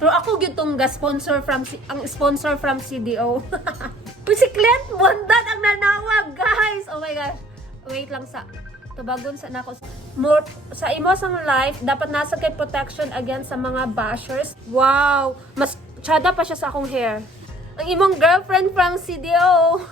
Pero ako gitong sponsor from ang sponsor from CDO. Uy, si Clint Bondad ang nanawag, guys. Oh my gosh. Wait lang sa tubagon sa nako. More sa imo sang life dapat nasa kay protection against sa mga bashers. Wow, mas tsada pa siya sa akong hair. Ang imong girlfriend from CDO.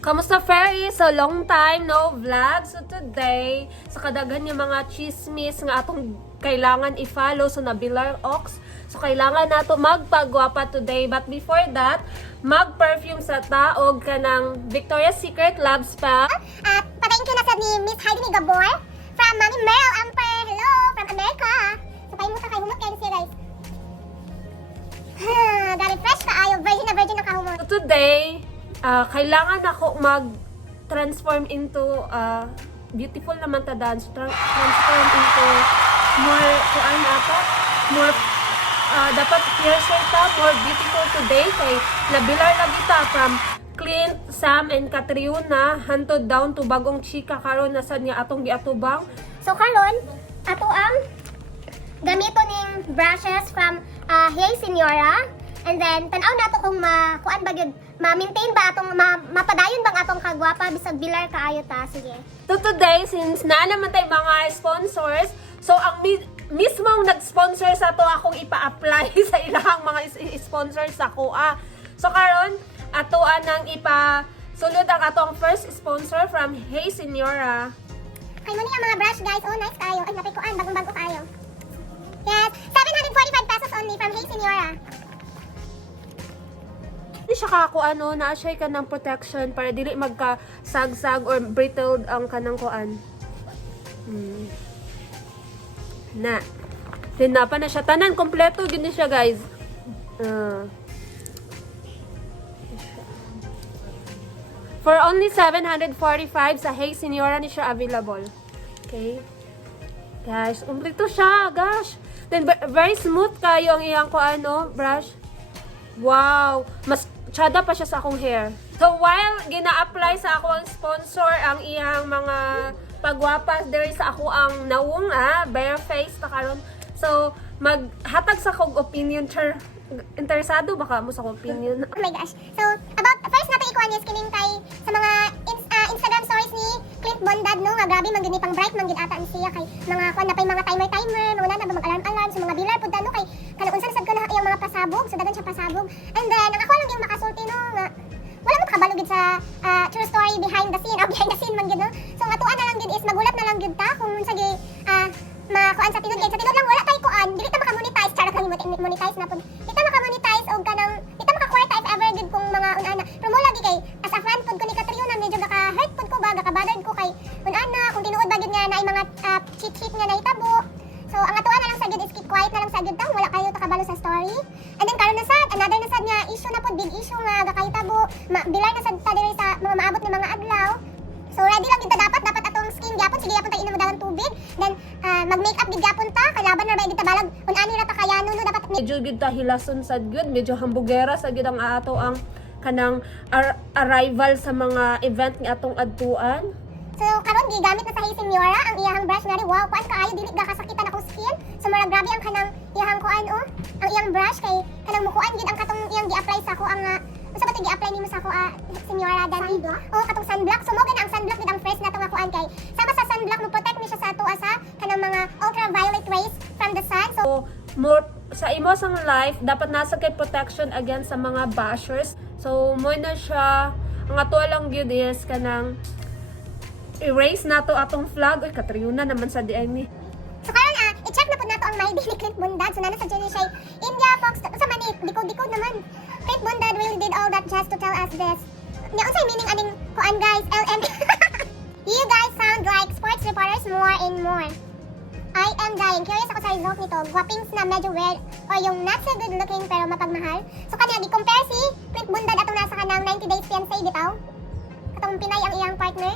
Kamusta, Fairy? So, long time no vlog. So, today, sa kadaghan yung mga chismis nga atong kailangan i-follow. So, Nabilar Ox. So, kailangan nato magpagwapa today. But before that, mag-perfume sa taog ka ng Victoria's Secret Love Spa. At patayin ko na sa ni Miss Heidi Gabor from Mami Meryl Amper. Hello, from America. So, payin mo sa kay humot kayo siya, guys. Dari fresh ka ayo. Virgin na virgin ang kahumot. So, today, kailangan ako mag-transform into beautiful naman ta dance. Transform into more more dapat fiercer ta, more beautiful today kay nabilar lagi ta from Clint, Sam, and Catriona hantod down to bagong chika karon na sad nga atong giatubang. So, karon ato ang gamito ning brushes from Hey Señora. And then, tanaw na ito kung kuan ba yun, ma-maintain ba atong, mapadayon bang atong kagwapa bisag bilar kaayo ta. Sige. So today, since na naman tayo mga sponsors, so ang mismong nag-sponsor sa to akong ipa-apply sa ilang mga sponsors sa kuha. So karon ato nang ipa-sulod ang atong first sponsor from Hey Señora. Kay mo niya mga brush, guys. Oh, nice kayo. Ay, napay kuan, bagong-bago kayo. Yes, 745 pesos only from Hey Señora. Di siya kako na siya ka ng protection para dili magka-sagsag or brittled ang kanang kuan. Na. Tinapa na siya. Tanan, kompleto yun siya, guys. For only 745 sa Hey Señora ni siya available. Okay? Guys, kompleto siya, gosh. Then, very smooth kayo ang iyang brush. Wow! Mas tsada pa siya sa akong hair. So, while gina-apply sa ako ang sponsor ang iyang mga pagwapas there sa ako ang nawong bare face ta karon. So, maghatag sa kong opinion. Interesado baka mo sa kong opinion? Oh my gosh. So, first natin ikuha niya skining kay sa mga Instagram stories ni Clint Bondad, no? Nga grabe, manggini pang bright, manggid ata ang siya kay mga kuan na pay mga timer, mga na mag-alarm-alarm sa mga bilar pud no kay kanang unsa sad ko na yung mga pasabog, so dagan siya pasabog. And then, ang ako lang yung makasulti no nga wala mo kabalugid sa true story behind the scene man gid no. So nga tuan na lang gid is magulat na lang gid ta kung unsa gi makuan sa tinud kay sa tinud lang wala tay kuan, dili ta maka-monetize, chara kang monetize na pud. Di ta maka-monetize og kanang di ta maka-kwarta if ever gid kung mga unana. Pero mo lagi kay as a friend pud ko ni Catriona medyo gaka-hurt pud ko ba, gaka-bothered ko kay unana kung tinuod ba gid nga na mga cheat nga nahitabo. So ang atuan na lang sa gid is keep quiet na lang sa gid ta, wala kayo takabalo sa story. And then karon na sad, another na sad nga issue na pud, big issue nga gakahitabo. Bilay na sad ta diri sa mga maabot ni mga adlaw. So ready lang kita dapat atong skin gyapon, sige gyapon ta inom dalang tubig. Then mag-makeup gid gyapon ta, kalaban na ba gid ta balag unani ra ta kayano no dapat Medyo gid ta hilason sad gud, medyo hambugera sa gid ang ato ang kanang arrival sa mga event nga atong adtuan. So karon gigamit na sa Hey Señora ang iyang brush nga ri. Wow, kuan kaayo dili ga kasakitan akong skin. So mura grabe ang kanang iyang kuan ang iyang brush kay kanang mukuan gid ang katong iyang gi-apply sa ako ang unsa ba to gi-apply nimo sa ako Señora Dani? Oh, katong sunblock. So mo gid ang sunblock gid ang first nato nga kuan kay sama sa sunblock mo protect ni siya sa ato sa kanang mga ultraviolet rays from the sun. So more sa imo sang life dapat nasa kay protection against sa mga bashers. So mo na siya ang ato lang gyud is kanang erase nato atong flag. Oy, Catriona naman sa DME. So karon i-check na pud nato ang my daily Clint Bondad. So nana sa Jenny siya India Fox sa man dikod naman. Clint Bondad really did all that just to tell us this. Nya unsay meaning aning kuan guys? LM. You guys sound like sports reporters more and more. I am dying. Curious ako sa result nito. Guwapings na medyo weird or yung not so good looking pero mapagmahal. So kanya gi-compare si Clint Bondad atong nasa kanang 90 days fiancé bitaw. Katong Pinay ang iyang partner.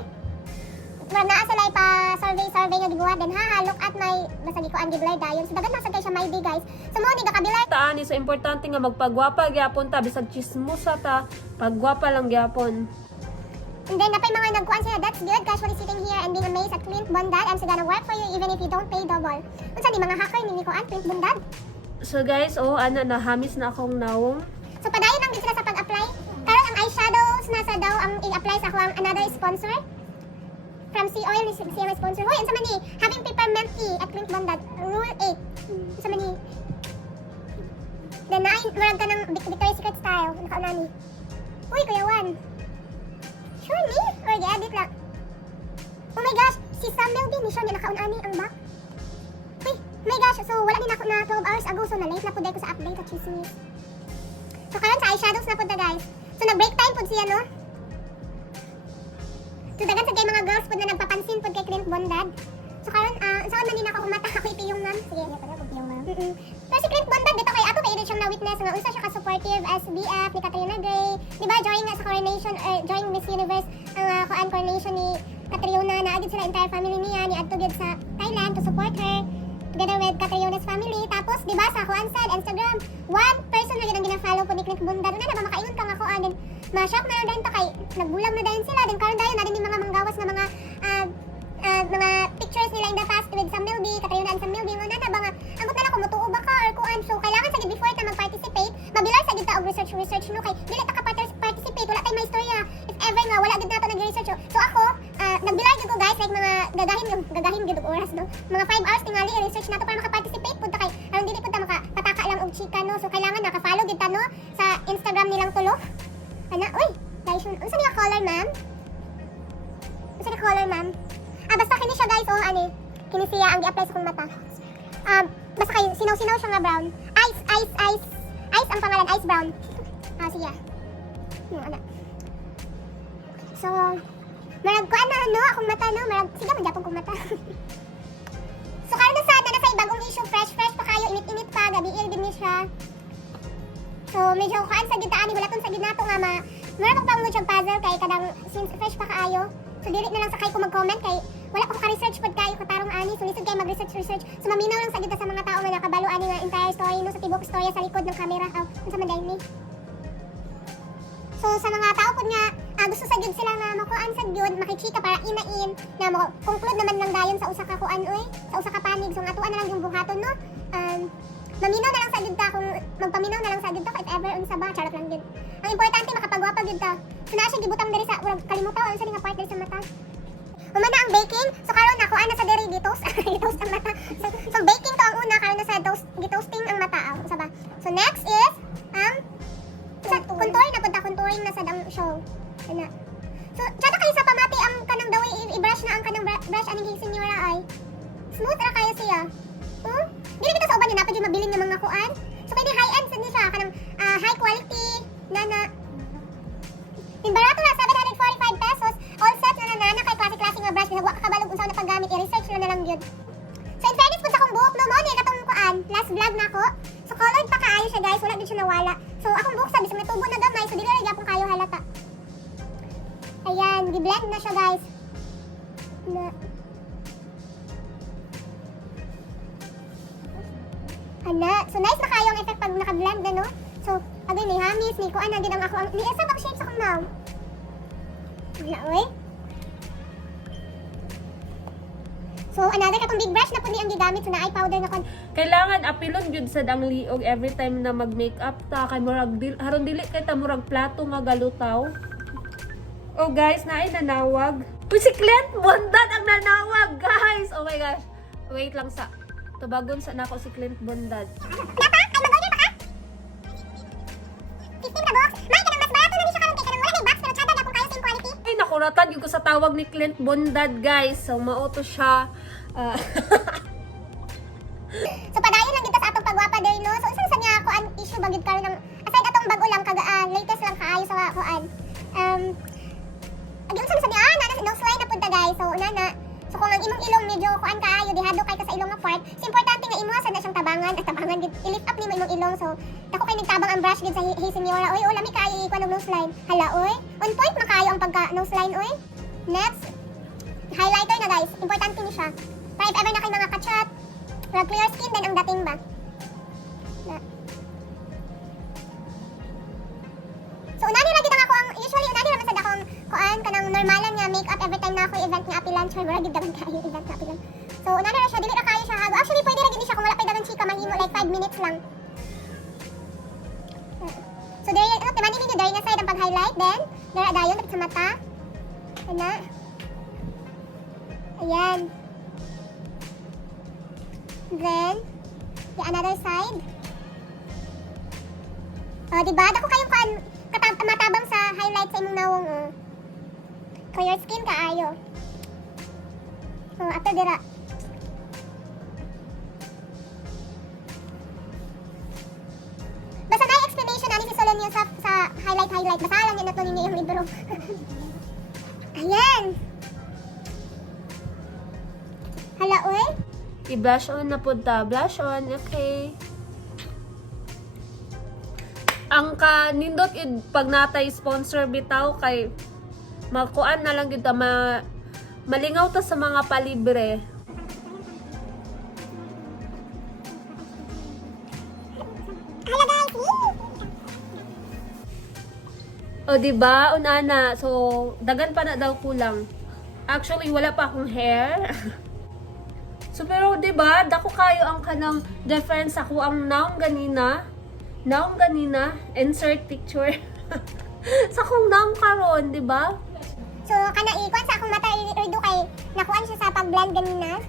murag naa sila pa survey nga giguha din ha look at my basta gikuan giblur dayon. So dagan na sad kay siya may day guys. So mo ni gakabilay Taani so importante nga magpagwapa gyapon ta bisag chismosa ta, pagwapa lang gyapon. And then, napay mga nagkuhan sila, that's good, casually sitting here and being amazed at Clint Bondad. I'm so gonna work for you even if you don't pay double. Unsa ni mga hacker ni Kuan, Clint Bondad? So guys, ana nahamis na akong nawong. So, padayon lang din sila sa pag-apply. Karon ang eyeshadows nasa daw ang i-apply sa akong another sponsor. From Sea Oil, siya may sponsor. Hoy, unsa man ni? Having peppermint tea at Clint Bondad. Rule 8. Unsa man ni? Then, marag ka ng Victoria's Secret style. Nakauna ni. Uy, Kuya Juan. Sure ni? Or i-edit lang. Oh my gosh, si Sam Melvin, ni siya niya nakaunani ang back. Uy, oh my gosh, so wala din ako na 12 hours ago, so na-late na po dahil ko sa update at chismis. So karon sa eyeshadows na po ta guys. So nag-break time po siya, no? So dagan sa kay mga girls po na nagpapansin po kay Clint Bondad. So karon, saan man din ako kumata ako ipiyong ma'am? Sige, ipiyong ma'am. Pero si Clint Bondad, dito kay ato kay siyang na-witness nga unsa siya ka-supportive as BF ni Katrina Gray. Diba, during nga sa coronation, during Miss Universe, ang coronation ni Katrina, naagid sila entire family niya, ni Adtugid sa Thailand to support her, together with Katrina's family. Tapos, diba, sa kuan sad, Instagram, one person na yun ang gina-follow po ni Clint Bondad. Na ba, makaingon ka nga kuan, din, ma-shock na rin to kay, nagbulang na din sila, din karon dayon na din yung mga manggawas na mga pictures nila in the past with Sam Milby, Katrina and Sam Milby, nga na ba nga, angot na lang kung mutuo ba ka or kuan. So, kailangan sa before ta mag-participate, mabilar sa gid ta og research no kay dili ta ka-participate, wala tay may istorya. If ever nga wala gid nato nag-research. So ako, nagbilar gid ko guys like mga gagahin gid og oras no. Mga 5 hours tingali i-research nato para maka-participate pud ta kay aron dili pud ta makapataka lang og chika no. So kailangan naka-follow gid ta no sa Instagram nilang tulo. Ana, uy, guys, unsa niya color ma'am? Unsa ni color ma'am? Basta kini siya guys, ani. Kini siya ang gi-apply sa akong mata. Basta kayo, sinaw-sinaw siya nga brown. Ice ang pangalan, Ice Brown. Siya. Ano. So, marag ko ano, akong mata, no? Marag, sige, magyapon kong mata. So, karon na sad na sa bagong issue, fresh pa kayo, init-init pa, gabi-il din siya. So, medyo kaan sa gitaan, wala tong sa ginato nga marag pang mo siyang puzzle kay kadang since fresh pa kaayo. So, dili na lang sa kayo kung mag-comment kay wala ko ka-research pod kayo katarong ani. So, lisod kayo mag-research. So, maminaw lang sa gita sa mga tao nga nakabalo ani nga entire story no sa tibok istorya sa likod ng camera. Unsa man dayni. So, sa mga tao pod nga gusto sa gid sila nga makuan sa gyud, makichika para inain na mo conclude naman lang dayon sa usa ka kuan oy, sa usa ka panig. So, nga atuan na lang yung buhaton no. Maminaw na lang sa gid ta kung magpaminaw na lang sa gid ta if ever unsa ba charot lang gid. Ang importante makapagwapa gid ta. So, na siya gibutang diri sa kalimutan unsa ni nga part diri sa mata. Umana ang baking. So karon na kuan na sa diri ditoast. Ditoast ang mata. So baking to ang una karon na sa toasting ang mata. Sa ba? So next is sa contouring na punta contouring na sa ang show. Ana. So tsada kayo sa pamati ang kanang daw i-brush na ang kanang brush aning senyora ay. Smooth ra kayo siya. Dili kita sa uban ni napad yung mabiling nga mga kuan. So kay high end sa siya kanang high quality na din barato na 745 pesos. All set na kay klase-klase nga brush ginagawa ka kabalog unsa na paggamit i-research na lang gyud. So in fairness po sa akong buhok no mo ni katong kuan last vlog nako. So colored pa kaayo siya guys, wala gid siya nawala. So akong buhok sabi sa may tubo na gamay so dili ra gyapon kayo halata. Ayan, gi-blend na siya guys. Na Ana, so nice na kayo ang effect pag naka-blend na no. So agay may hamis, may kuan na gid ang ako ang ni isa bang shape sa akong mouth. Wala, oy. So, another katong big brush na po ang gigamit. So, na eye powder na kon. Kailangan apilon jud sad ang liog every time na mag-makeup ta kay murag haron dili kay ta murag plato nga galutaw. Oh guys, naay nanawag. Uy, si Clint Bondad ang nanawag, guys. Oh my gosh. Wait lang sa tubagon sa nako si Clint Bondad. Napa? Ay, mag-order pa ka? 15 na box. May kanang mas barato na ni siya karon kay kanang wala may box pero tsada na kung kayo same quality. Ay, nakuratan yung ko sa tawag ni Clint Bondad, guys. So, mauto siya. So, padayon lang kita sa atong pagwapa day no. So, unsa sa niya ako ang issue bagid karon ng aside atong bago lang latest lang kaayo sa kuan. Unsa sa niya nose line na punta guys. So, una. So, kung ang imong ilong medyo kuan kaayo dihado kay ka sa ilong nga part, so importante nga imuha sad na siyang tabangan at tabangan gid i-lift up nimo imong ilong. So, dako kay nagtabang ang brush gid sa hey senyora. Oy, lami kaayo ikuan og nose line. Hala oy. On point man kaayo ang pagka nose line oy. Next. highlighter na guys. Importante ni siya. Para if ever na kayo mga kachat, para clear skin din ang dating ba. Na. So unani ra gid ang ako ang usually unani ra man sad akong kuan kanang normalan nga makeup every time na ako event nga apilan char wala gid dagan kayo event nga apilan. So unani ra siya dili ra kayo siya hago. Actually pwede ra gid siya kung wala pa dagan chika mahimo like 5 minutes lang. So there ano timani ninyo dari nga side ang pag-highlight then dara dayon sa mata. Ana. Ayan. Then the another side. Oh, diba? Dako kayong matabang sa highlight sa imong nawong, oh. Clear skin kaayo. Oh, ato dira. Basta na explanation ani si Solon yung sa highlight. Basta lang yun na to ninyo yung libro. Ayan. Hala, oy. I-blush on na punta. Blush on, okay. Ang kanindot pag natay sponsor bitaw kay makuan na lang kita malingaw ta sa mga palibre. Hala guys. O diba, unana. So dagan pa na daw kulang. Actually wala pa akong hair. So pero diba, dako kayo ang kanang difference ako ang naong ganina, insert picture. Sa kung naong karon, diba? So, kana ikuan sa akong mata redo kay nakuan siya sa pag-blend ganina.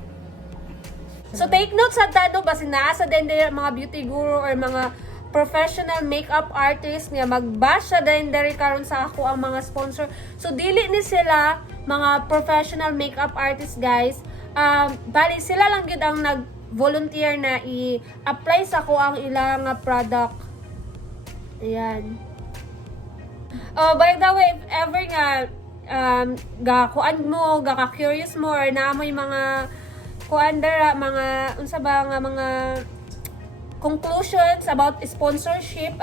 So take note sa tado basin naa sa din mga beauty guru or mga professional makeup artist nga mag-bash sa din diri karon sa ako ang mga sponsor. So dili ni sila mga professional makeup artist guys. Bali sila lang gid ang nag-volunteer na i-apply sa ko ang ilang product. Ayan. By the way, if ever nga gakuan mo, gaka-curious mo or naamoy mga kuan dara, mga unsa ba nga mga conclusions about sponsorship.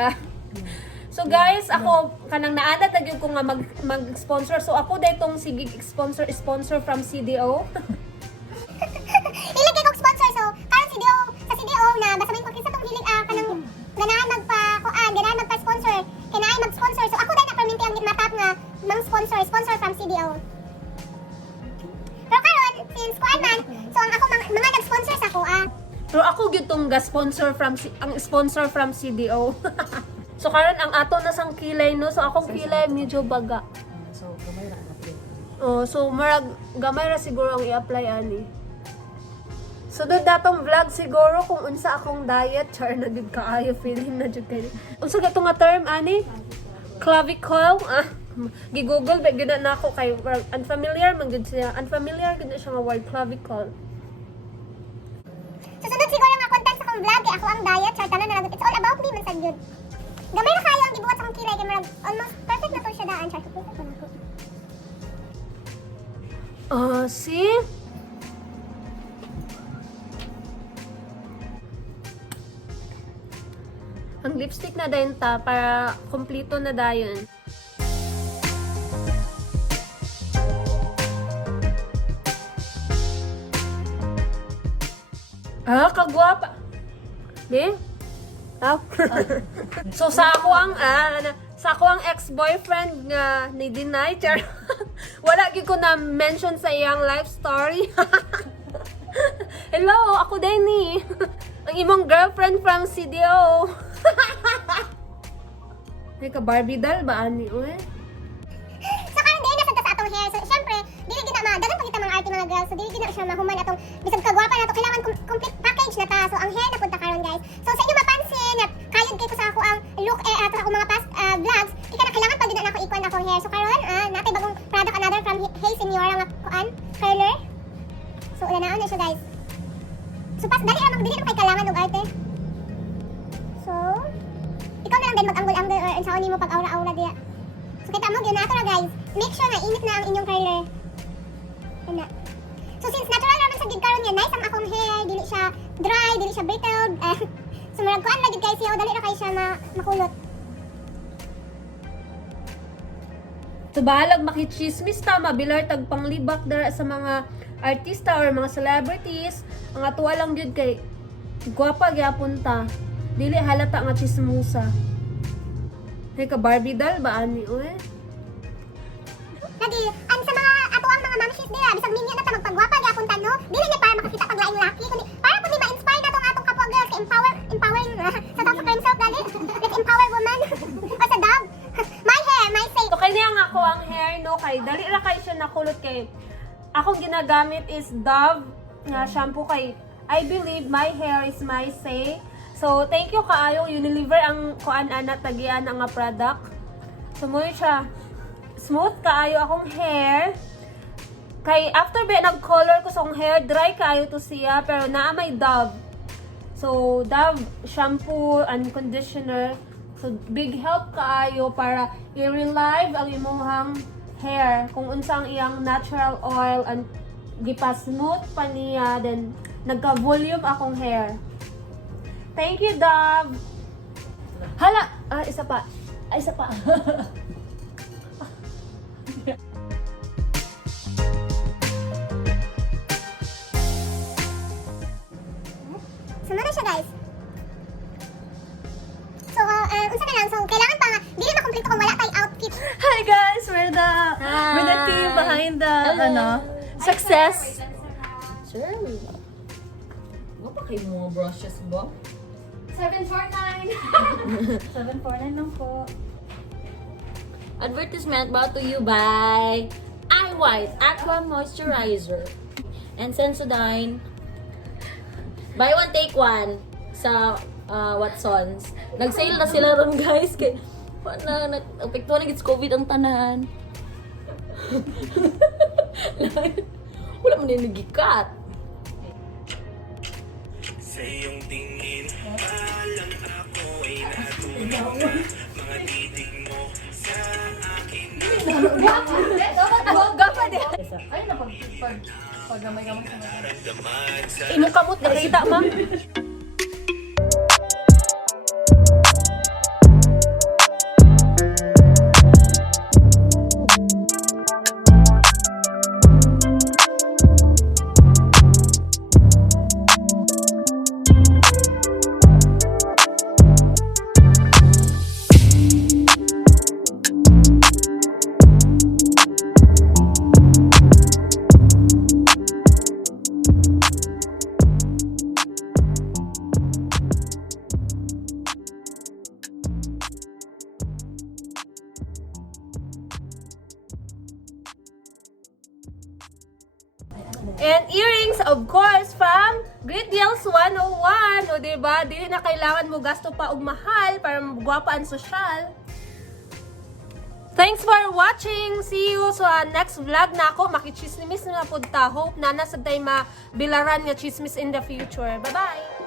So guys, ako kanang naana tagyud ko nga mag-sponsor. So ako daytong sige sponsor from CDO. Ilagay kong sponsor so karon sa CDO na basta may pakisa tong hilig kanang ganahan ganahan magpa-sponsor. Kanaay mag-sponsor. So ako dai na perminti ang matap nga mang sponsor from CDO. Pero karon since kuan man, so ang ako mga nag-sponsor sa ko Pero ako gyud tong ga-sponsor from ang sponsor from CDO. So karon ang ato na sang kilay no. So akong kilay medyo baga. So gamay ra na play. Oh, so marag gamay ra siguro ang i-apply ani. So do datong vlog siguro kung unsa akong diet char na gid kaayo feeling na jud kay. Unsa gato nga term ani? Clavicle. Gi-google ba gid na ako kay unfamiliar man gid siya. Unfamiliar gid na siya nga word clavicle. Susunod siguro nga content sa akong vlog kay ako ang diet char tanan na lang. It's all about me man sad yun. Gamay ra kayo ang gibuhat sa akong kilay kay marag almost perfect na to siya daan char. See? Ang lipstick na din ta para kompleto na dayon. Kagwapa. Di? So sa ako ang ex-boyfriend nga ni deny char. Wala gyud ko na mention sa iyang life story. Hello, ako din ni. Ang imong girlfriend from CDO. May ka Barbie doll ba ani oy? So karon din nasa sa atong hair. So syempre, dili gid na dagan pa kita mga arte mga girls. So dili gid na siya mahuman atong bisag kagwapa na to kailangan complete package na ta. So ang hair na punta karon guys. So sa inyo mapansin na kayod kay ko sa ako ang look ato sa akong mga past vlogs, kaya na kailangan pa gid na ako ikuan akong hair. So karon natay bagong product another from Hey Señora nga kuan curler. So una na siya guys. So pas dali ra dili ra kay kailangan og arte. So ikaw na lang din mag-angle-angle or unsaon nimo pag-aura-aura diya. So kita mo gyud nato ra guys. Make sure na init na ang inyong curler. Ana. So since natural naman sa gid karon yan, nice ang akong hair, dili siya dry, dili siya brittle. So murag kuan lagi guys, siya dali ra kay siya makulot. Tubalag makichismis ta, mabilar tag panglibak dara sa mga artista or mga celebrities. Ang atuwa lang jud kay gwapa gyapon ta. Dili halata nga chismosa. Hey ka Barbie doll ba ani oy? Lagi, sa mga ato ang mga mamshis dira, bisag minyo na ta magpagwapa gyapon ta no. Dili ni para makakita pag laing laki kundi para pud ma-inspire na tong atong kapwa girls kay empowering sa tawag sa cream soap dali. Let's empower woman. O sa dog. My hair, my say. So kaya nga ako ang hair no kay dali ra kay siya nakulot kay akong ginagamit is Dove nga shampoo kay I believe my hair is my say. So thank you kaayo Unilever ang kuan ana tagian nga product. So mo siya smooth kaayo akong hair. Kay after ba nag-color ko sa akong hair, dry kaayo to siya pero naa may Dove. So Dove shampoo and conditioner. So big help kaayo para i-relive ang imong hair kung unsa ang iyang natural oil and gipa-smooth pa niya then nagka-volume akong hair. Thank you, Dove. Hala, isa pa. Isa pa. Sama na siya guys. So, unsa na lang, so kailangan pa nga, di rin makumpleto kung wala tayong outfit. Hi guys! We're the team behind the, success. Sure. Ano pa kayo mga brushes ba? 749. 749 lang po. Advertisement brought to you by iWhite Aqua Moisturizer and Sensodyne. Buy one, take one sa Watsons. Nag-sale na sila ron guys. Kaya, nag-apekto na gits COVID ang tanan. Wala mo na nagikat. Sa iyong tingin, palang ako ay natutuwa. Mga titig mo sa akin Ay, pag gamay-gamay sa mga. naramdaman sa Imong kamot nakita, ma'am. And earrings, of course, from Great Deals 101. O diba, di na kailangan mo gasto pa og mahal para magwapa ang sosyal. Thanks for watching. See you sa next vlog na ako. Makichismis na po ta. Hope na nasa tayo mabilaran nga chismis in the future. Bye-bye!